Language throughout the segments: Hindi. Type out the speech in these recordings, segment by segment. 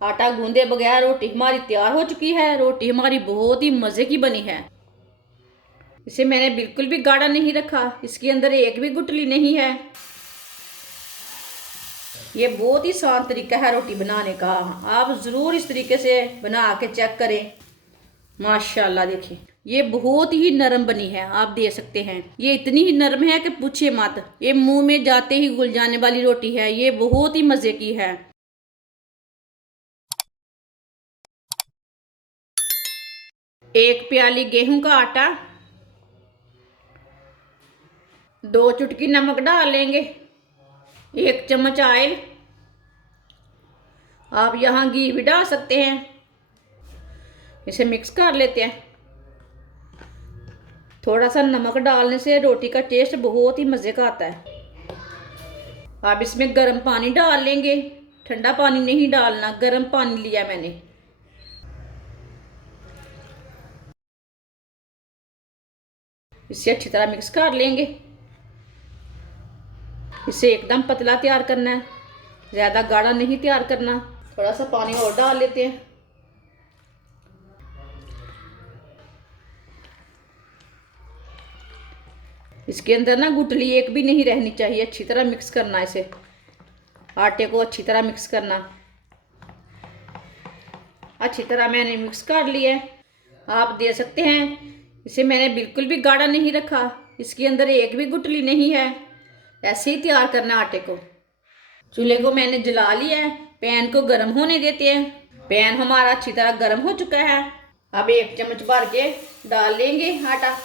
आटा गूंदे बगैर रोटी हमारी तैयार हो चुकी है। रोटी हमारी बहुत ही मज़े की बनी है। इसे मैंने बिल्कुल भी गाढ़ा नहीं रखा, इसके अंदर एक भी गुठली नहीं है। ये बहुत ही आसान तरीका है रोटी बनाने का। आप ज़रूर इस तरीके से बना के चेक करें। माशाल्लाह देखिए, ये बहुत ही नरम बनी है, आप दे सकते हैं। ये इतनी ही नरम है कि पूछिए मत। ये मुंह में जाते ही घुल जाने वाली रोटी है। ये बहुत ही मज़े की है। एक प्याली गेहूं का आटा, 2 चुटकी नमक डाल लेंगे, 1 चम्मच ऑयल, आप यहाँ घी भी डाल सकते हैं। इसे मिक्स कर लेते हैं। थोड़ा सा नमक डालने से रोटी का टेस्ट बहुत ही मज़े का आता है। अब इसमें गर्म पानी डाल लेंगे। ठंडा पानी नहीं डालना, गर्म पानी लिया मैंने। इसे अच्छी तरह मिक्स कर लेंगे। इसे एकदम पतला तैयार करना है, ज़्यादा गाढ़ा नहीं तैयार करना। थोड़ा सा पानी और डाल लेते हैं। इसके अंदर ना गुठली एक भी नहीं रहनी चाहिए। अच्छी तरह मिक्स करना, इसे आटे को अच्छी तरह मिक्स करना। अच्छी तरह मैंने मिक्स कर लिया है, आप दे सकते हैं। इसे मैंने बिल्कुल भी गाढ़ा नहीं रखा, इसके अंदर एक भी गुठली नहीं है। ऐसे ही तैयार करना आटे को। चूल्हे को मैंने जला लिया है, पैन को गर्म होने देते हैं। पैन हमारा अच्छी तरह गर्म हो चुका है। अब 1 चम्मच भर के डाल लेंगे आटा।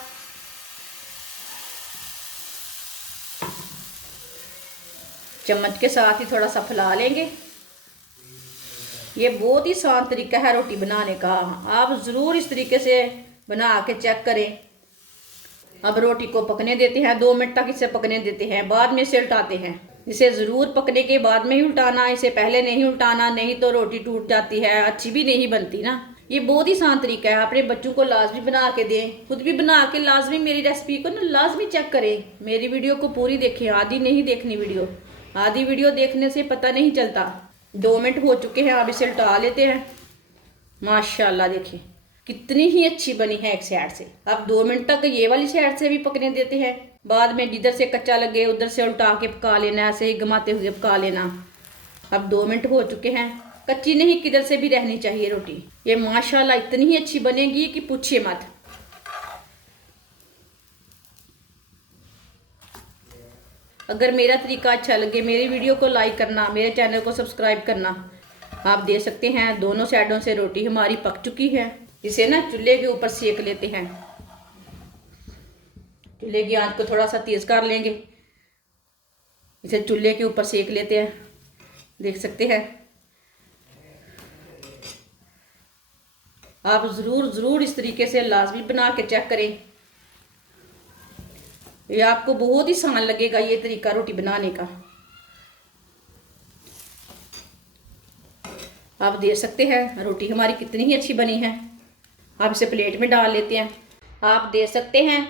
चम्मच के साथ ही थोड़ा सा फैला लेंगे। ये बहुत ही आसान तरीका है रोटी बनाने का। आप ज़रूर इस तरीके से बना के चेक करें। अब रोटी को पकने देते हैं, 2 मिनट तक इसे पकने देते हैं, बाद में इसे उल्टाते हैं। इसे ज़रूर पकने के बाद में ही उल्टाना, इसे पहले नहीं उल्टाना, नहीं तो रोटी टूट जाती है, अच्छी भी नहीं बनती ना। ये बहुत ही आसान तरीका है, अपने बच्चों को लाजमी बना के दें। खुद भी बना के लाजमी मेरी रेसिपी को ना लाजमी चेक करें। मेरी वीडियो को पूरी देखें, आधी नहीं देखनी वीडियो। आधी वीडियो देखने से पता नहीं चलता। 2 मिनट हो चुके हैं, अब इसे उल्टा लेते हैं। माशाल्लाह देखिए कितनी ही अच्छी बनी है एक साइड से। अब 2 मिनट तक ये वाली साइड से भी पकने देते हैं। बाद में जिधर से कच्चा लगे उधर से उल्टा के पका लेना, ऐसे ही घुमाते हुए पका लेना। अब 2 मिनट हो चुके हैं, कच्ची नहीं किधर से भी रहनी चाहिए रोटी। ये माशाल्लाह इतनी ही अच्छी बनेगी कि पूछिए मत। अगर मेरा तरीका अच्छा लगे, मेरी वीडियो को लाइक करना, मेरे चैनल को सब्सक्राइब करना। आप दे सकते हैं दोनों साइडों से रोटी हमारी पक चुकी है। इसे ना चूल्हे के ऊपर सेक लेते हैं। चूल्हे की आंच को थोड़ा सा तेज कर लेंगे। इसे चूल्हे के ऊपर सेक लेते हैं, देख सकते हैं। आप ज़रूर इस तरीके से लाजमी बना के चेक करें। ये आपको बहुत ही आसान लगेगा ये तरीका रोटी बनाने का। आप देख सकते हैं रोटी हमारी कितनी ही अच्छी बनी है। आप इसे प्लेट में डाल लेते हैं। आप देख सकते हैं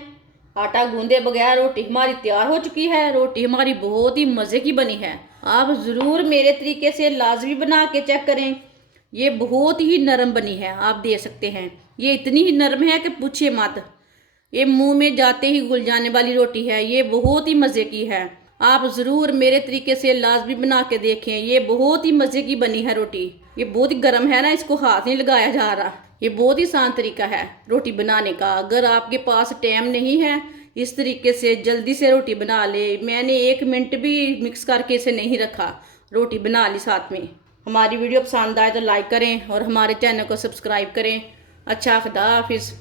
आटा गूंदे बगैर रोटी हमारी तैयार हो चुकी है। रोटी हमारी बहुत ही मज़े की बनी है। आप ज़रूर मेरे तरीके से लाजमी बना के चेक करें। ये बहुत ही नरम बनी है, आप देख सकते हैं। ये इतनी ही नरम है कि पूछिए मत। ये मुंह में जाते ही घुल जाने वाली रोटी है। ये बहुत ही मज़े की है। आप ज़रूर मेरे तरीके से लाजमी बना के देखें। ये बहुत ही मज़े की बनी है रोटी। ये बहुत ही गर्म है ना, इसको हाथ नहीं लगाया जा रहा। ये बहुत ही आसान तरीका है रोटी बनाने का। अगर आपके पास टाइम नहीं है, इस तरीके से जल्दी से रोटी बना ले। मैंने 1 मिनट भी मिक्स करके इसे नहीं रखा, रोटी बना ली साथ में। हमारी वीडियो पसंद आए तो लाइक करें और हमारे चैनल को सब्सक्राइब करें। अच्छा, खुदा हाफिज़।